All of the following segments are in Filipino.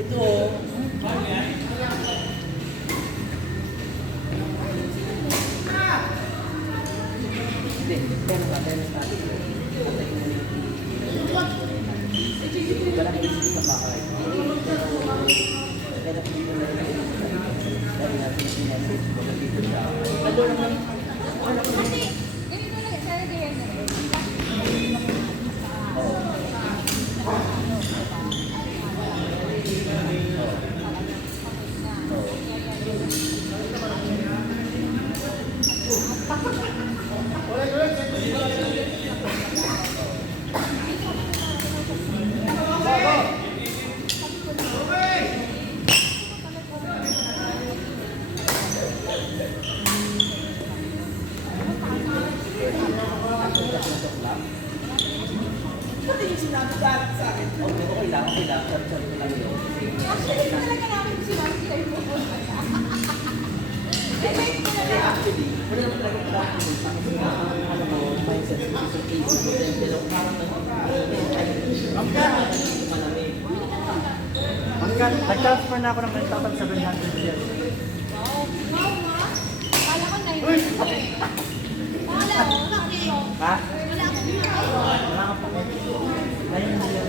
Ito. Hindi, pero natin. Wala kayo sa bahay. Kaya dito na rin. Dahil natin sinasage ko dito siya. Ano naman? Ano ko? Ganito lang, sana ganyan na rin. Pati yung sinabi dati sa akin. Okay lang. Chat-chat ko lang yun. Actually, talaga namin si Mami kayo po. Actually, wala naman talaga practice. Alam mo, mindset ko sa case. Pero parang malamig. Nag-transfer na ako ng 1,700 years. Wow, ma. Kala ko na yun. Kala ko, bakit? Ha? Wala akong Wala ka pa. Ayun na yun.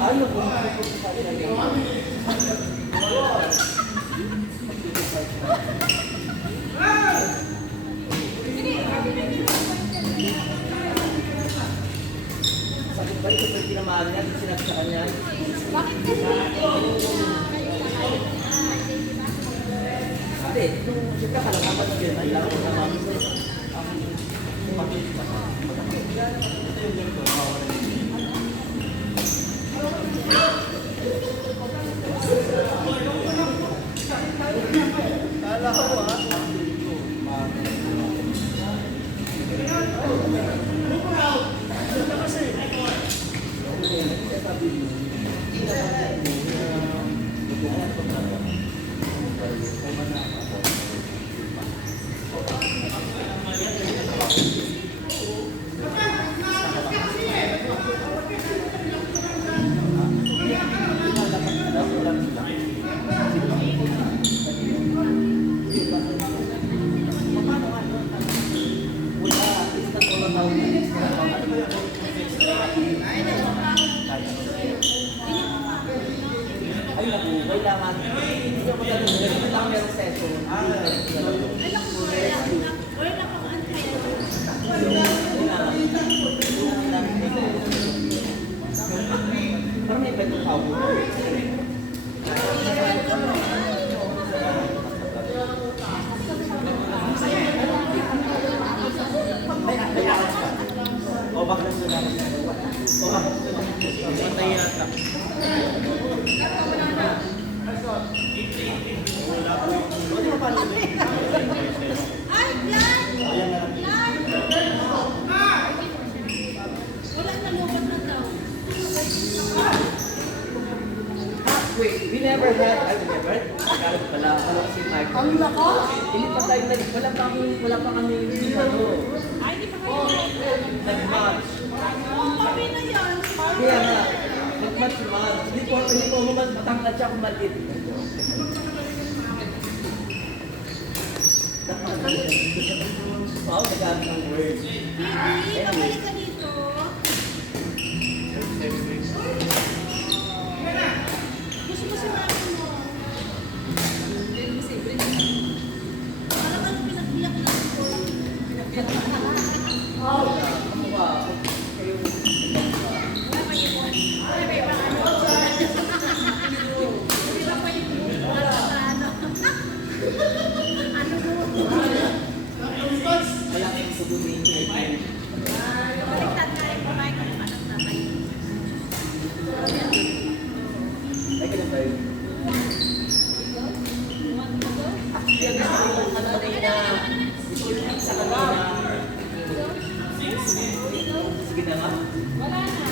Ano po? Sakit ba ito pag tinamaan niya? Sinabi sa kanya? Bakit kasi Hindi, nung siyempre kalakapan na yun, kailangan ko na mami ko. Ang pagkit pa sa kala ko ay naku, kailangan hindi ako kailangan merong session. Parang may pwede tawag. O bakit nyo naman? O bakit nyo naman? Patay yata. O di ba paano yun? Ay, yan! Yan! Wala na lubat na daw. Wait, we never had, we never had, nagkaroon pala si Michael. Ang lakas! Hindi pa tayo wala pa kami, ano, Ay, di pa kayo. nag-match. Oo, kami na yan. Kaya nga, mag-match naman. Hindi ko matangkad siya kung maliit. Wow, nagamit ng words. Bibi, pabalik ka dito. Gusto mo si mami mo? Parang ano pinagbiyak na ako. Kamukha, kayo, Wala pa yun. Wala pa yun. Wala pa yun. Wala pa ano. Ano mo? malaki ang sugunin ko. Baliktad na yung babae ko naman ang tatay. Ay, ganun tayo. Actually, ang gusto ko yung ano kanina, gusto ko yung sa kanina,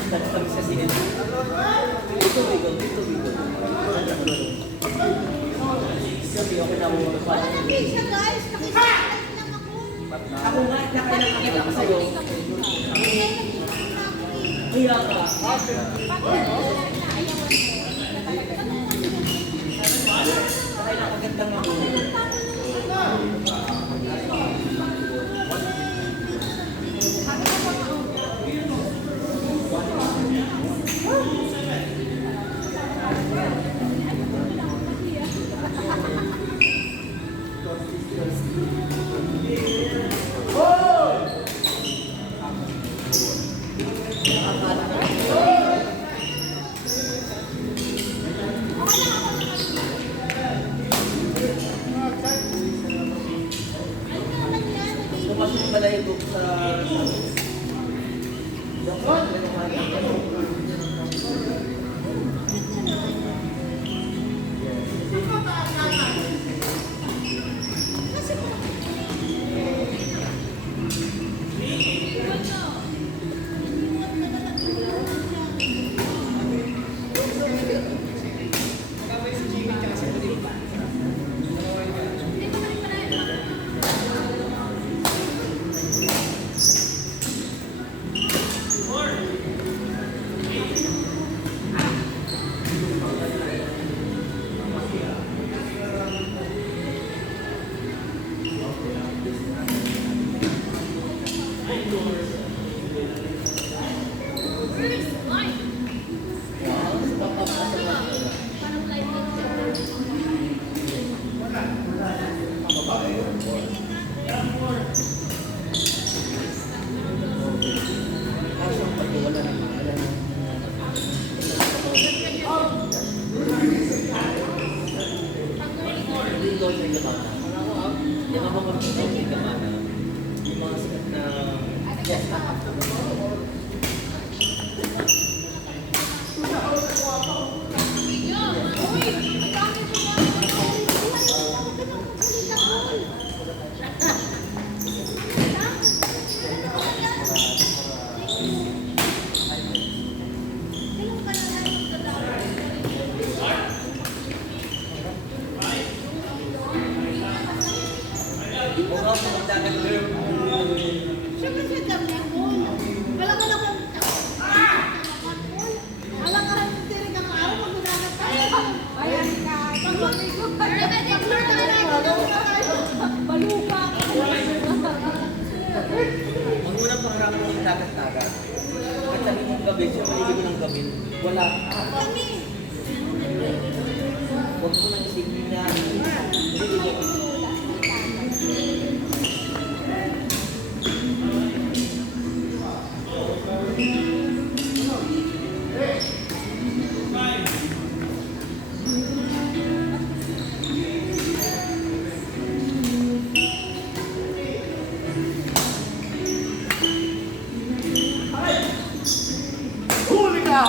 Kami sa sinil. Dito, Bigo. Dito, Bigo. Sabi ako na mo pa. Walang pizza guys. Nakikita lang ako. Ako nga, nakakita ko sa'yo. Kaya ka. Kaya nakagandang ako. Pumasok pala yung book sa... Yung mga sikat na... Mukha mo magdagat girl. Siyempre siya dami ako. Wala ka lang kung... Alam ka lang kung tirig ang araw, magdadagat tayo. Ayan ka. Baluka. Ang unang pangarap mo yung dagat-dagat. At sabi mong gabi, siya maligid mo ng gabi. Wala. Kami. Huwag mo nang isipin na. Maligid mo. Huli ka!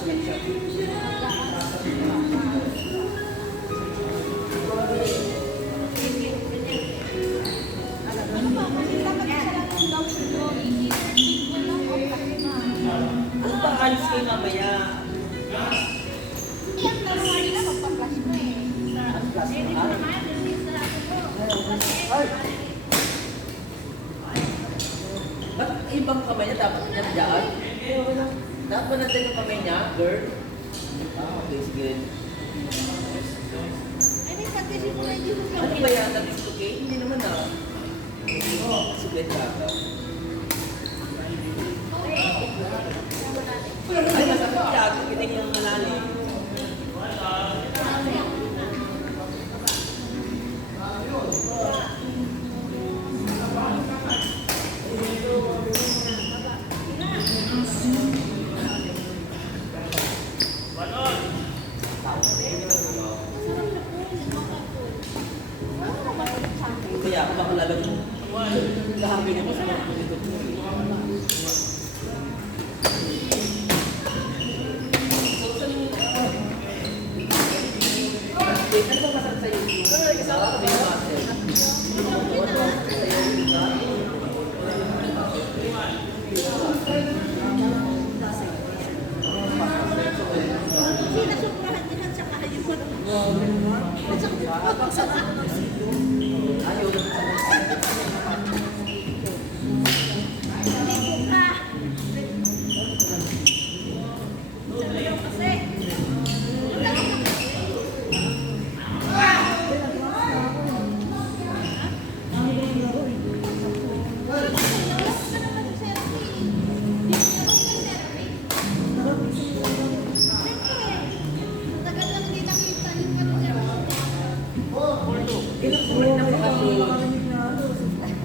kaso lang siya. Ano ba? Kasi dapat isa lang yung daw siguro. Equal lang o kasi na. Ano ba alis kayo mamaya? Hindi, ang dalawa nila magpa-flash mo eh. Ang class na ka? Ay! Ba't ibang kamay niya dapat niya dyan? Dapat ba nandiyan yung kamay niya, girl? Ah, okay, sige. I mean, pati siguro hindi mo Ano ba yan? Nag-dislocate? Hindi naman ah. Sige, ka. Ay, masakit yan. Kiting yung malalim. Kaya ako baka lalag mo. Lahagin niya mo sa mga kulikot mo. Ano ba masakit sa'yo? Kasama ka ba yung muscle? Kasi nasuprahan din at saka yung Ayaw lang sa tagal lang hindi nakita yung kanina. ilang ulit na bakasyon.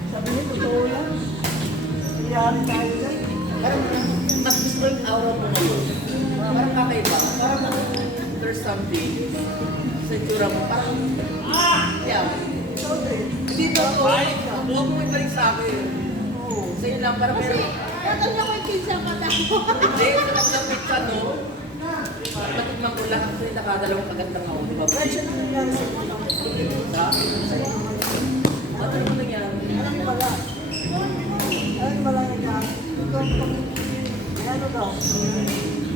Sabi niyo, totoo lang. Nangyari tayo dyan. Parang mas gusto ko yung aura mo ngayon. Parang kakaiba. Parang there's something sa itsura mo. Parang, yeah. Hindi to ko. Huwag mo ibalik sa akin. Sa'yo lang, parang Kasi, meron. natal na ko yung pizza pa tayo. Hindi, sa pizza, no? Matigman ko lang kasi nakadalawang kagandang ako, di ba? Presyo na nangyari sa mga. Sa? Ano naman nangyari? Alam wala. Alam wala nangyari. Ano daw?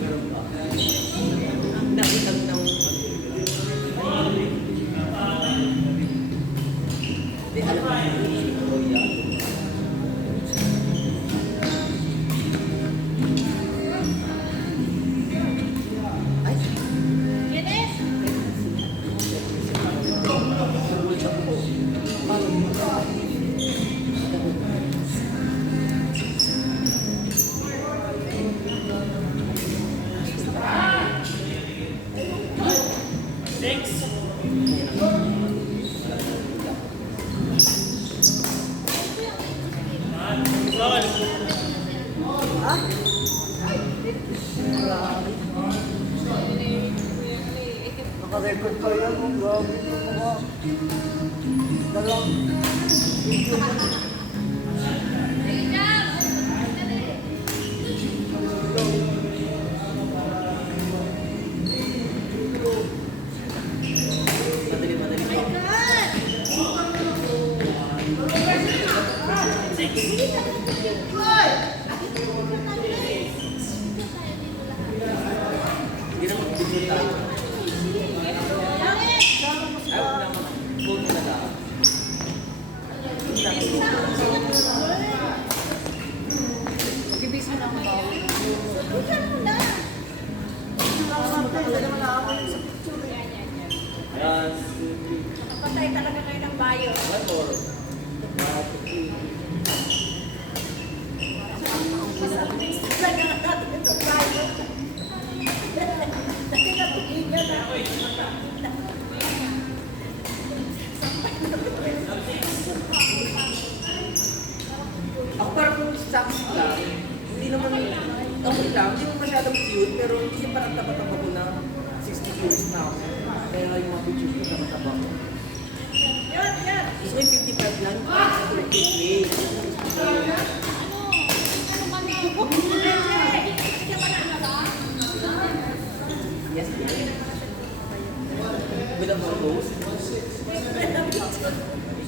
Meron ba? Nakita mo ng... Hindi, alam mo, oh, yeah. Ay, Yes! Ha? Marami. Naka-record pa yan. Oh, grabe ito mga. Dalawang video na. madali, madali. Hindi na mag-video tayo. Ayaw na mag-phone na lang. Gibis mo na ako ba? Buksan mo na! Hindi naman nakakawin sa picture. Ayan. Patay talaga kayo ng bayo. What or? Ako parang kung saksi lang, hindi naman, okay lang, hindi mo masyadong cute, pero hindi siya parang taba-taba ko na 60 kilos na ako. Kaya yung mga pictures ko taba-taba ko. Gusto ko yung 55 lang, parang sa 38. Ano kami? Sige pa na ba? photos.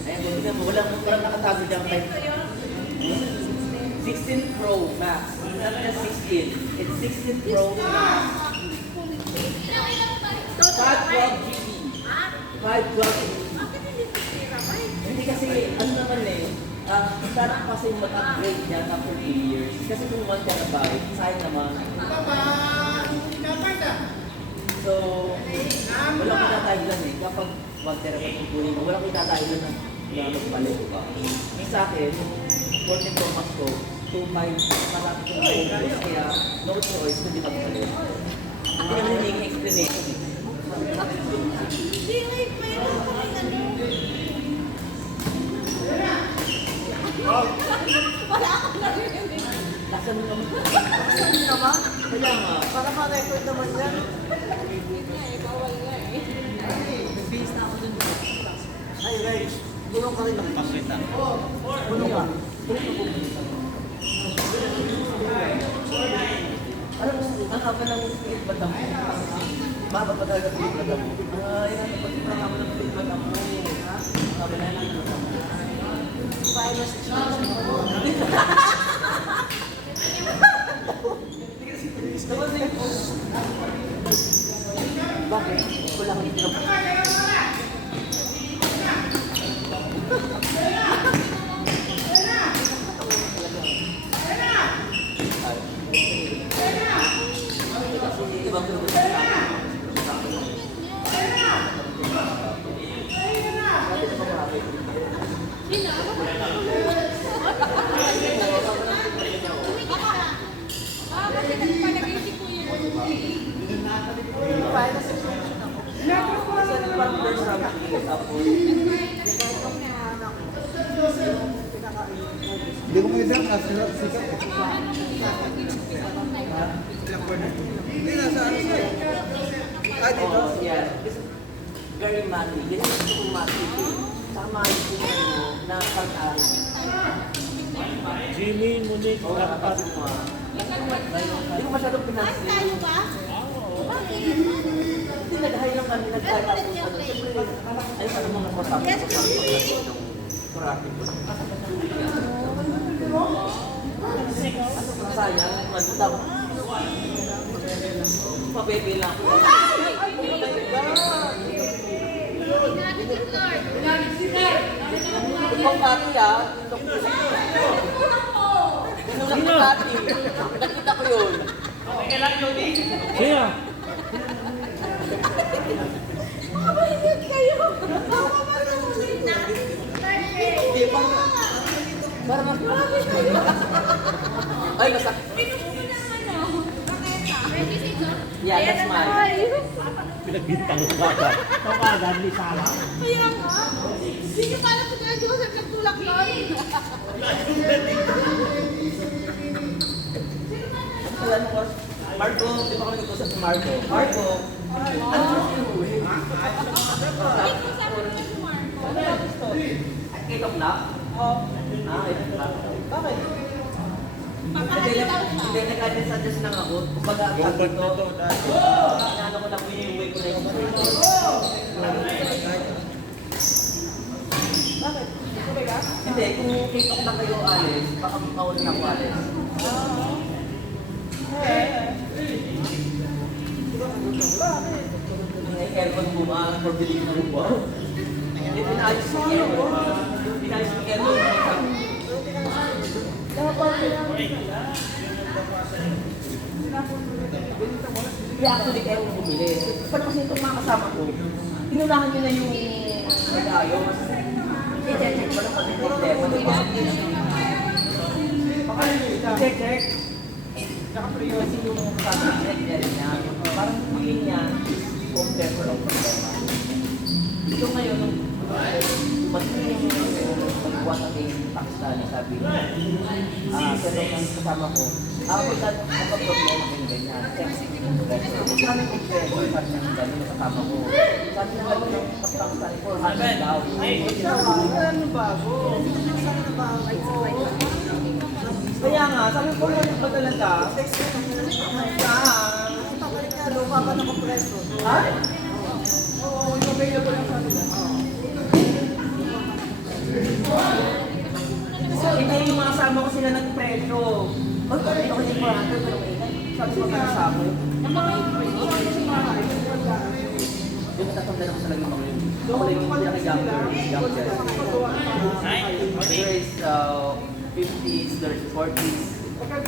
Ayan, tingnan mo, walang nakatago dyan kay 16 Pro Max. Not just 16. It's 16 Pro Max. 512 GB. 512 Hindi kasi, ano naman eh, start kasi mag-upgrade yan after 2 years. Kasi kung 1 terabyte, sayang naman. So, walang kinataylan eh. Kapag 1 terabyte kukunin mo, walang kinataylan na magpalit ko ba. Yung sa akin, 14 Pro Max ko, 2.5, malapit ko na focus, kaya no choice, hindi magpalit. Hindi naman hindi yung explanation. Hindi, ay, mayroon pa rin ano. Wala akong narinig. Lasan mo naman. Saan naman? Kaya nga, Para ma-record naman yan. Bawal nga eh. Ay, guys. Gulong ka rin. Gulong ka. ang haba ng pikit mata mo. Mahaba pa talaga pikit mata mo. Ay, ano pa ang haba ng pikit mata mo? Ha? Ang haba na ng mata mo. Virus. Bakit? Wala kang pinag- Kasi ibang grupo sa akin. Kasi nagpalagay si Kuya. Virus. Kasi parang there's something tapos Hindi ko mag-isang kasi sikat eh. Hindi nasa ano sa'yo. Dito? oh, yeah. This is very manly. Ganyan gusto kong manly eh. Saka manly ko na pag-ari. Jimmy, Monique, Oo, kapatid mo ah. Hindi ko masyadong Ay, pinansin. tayo ba? Bakit? Hindi, nag-hire lang kami, nag-hire ako. Siyempre, ay, ano mga kasama ko sa pagkakas ng kuraki ko. Sayang, magutang. Pabebe lang. Ikaw kati ah. Tinulak ko kati. Nakita ko yun. Siya. Mabahinit kayo. Mamamalawin na. Hindi, parang ay, masakit. Pinupo ng ano? Baketa. Yeah, that's mine. Ay, Pinagbintang ko ka. Tawagan ni Sara. kaya nga. Hindi nyo kala po kaya Joseph nagtulak nun. Alam mo, Marco, di ba kami nag-usap si Marco? Marco, ano ba sinuwi? Hindi ko sabi ko si Marco. 8 o'clock? Oo. Ah, 8 o'clock. Bakit? Papahali daw siya. Hindi, nag-adjust lang ako. Kumbaga, ang Robot dito, na to dati. inaano ko lang, uwi ko na yung Bakit? Okay ka? Hindi, kung 8 o'clock kayo alis, baka maulan ako alis. May aircon po ba? For biling na ba? Hindi, pinayos yung aircon. Pinayos yung aircon. Kaya actually kayo bumili. Pero kasi itong mga kasama ko, inunahan nyo na yung nag-ayos. I-check ko lang pag may problema. Baka i-check. Kasi yung kasama check niya rin niya. Parang feeling niya, compare ko lang problema. So ngayon, nung magbuwan natin tax tally, sabi niya, pero ang kasama ko, ako problema ko yung ganyan. Kung saan yung compare, sabi niya ang ganyan, kasama ko. Sabi niya lang yung tax tally, 400 daw. Ano bago? Saan na bago? Kaya nga, sabi ko, ano ba talaga? Saan? Papalit ka, lupa ba na kompreso? Ha? Oo, yung available lang sa nila. Hindi yung mga kasama ko sila nagpresyo. Ay, okay, okay, yung 400, pero may sabi ko magkano sa ako. Yung natatanda naman talaga yung mga yun. Ako lang yung pinaka-younger. There is 50s, there's 40s. Kaya,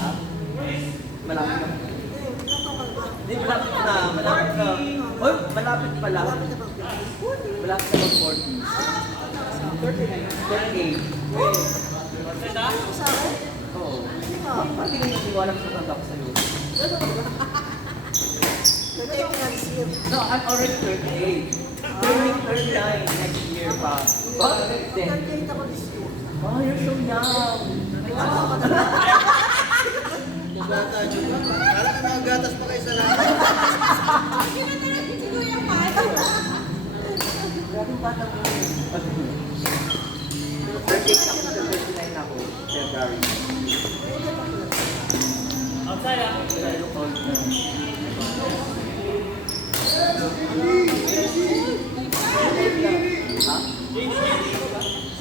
ha? Malapit na. Hindi, malapit na. Malapit na. Oy, malapit pala. Malapit na mag-40s. 38. Oo. Parang hindi ko nasiwala ko sa tanda ko sa'yo. No, I'm already 38. Turning 39 next year pa. Bakit then? Oh, you're so young. Bata nyo ba? Parang mga gatas pa kayo sa lahat. Kinatarakin si Kuya Pat. Grabe bata mo. 38 ako, 39 ako. February. Outside ah. Kaya yung old na. Ha?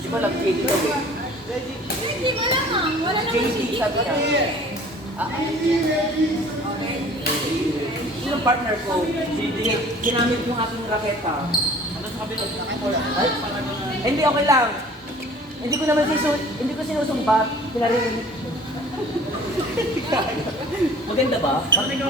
Di ba lang JD daw eh? Hindi, malamang. Wala naman JD si sabi niya. Ah, yung partner ko, ginamit yung aking raketa. Ano sa kabila? Ay, hindi, okay lang. Hindi ko sinusumbat. Pinarinig. Maganda ba? Bakit ikaw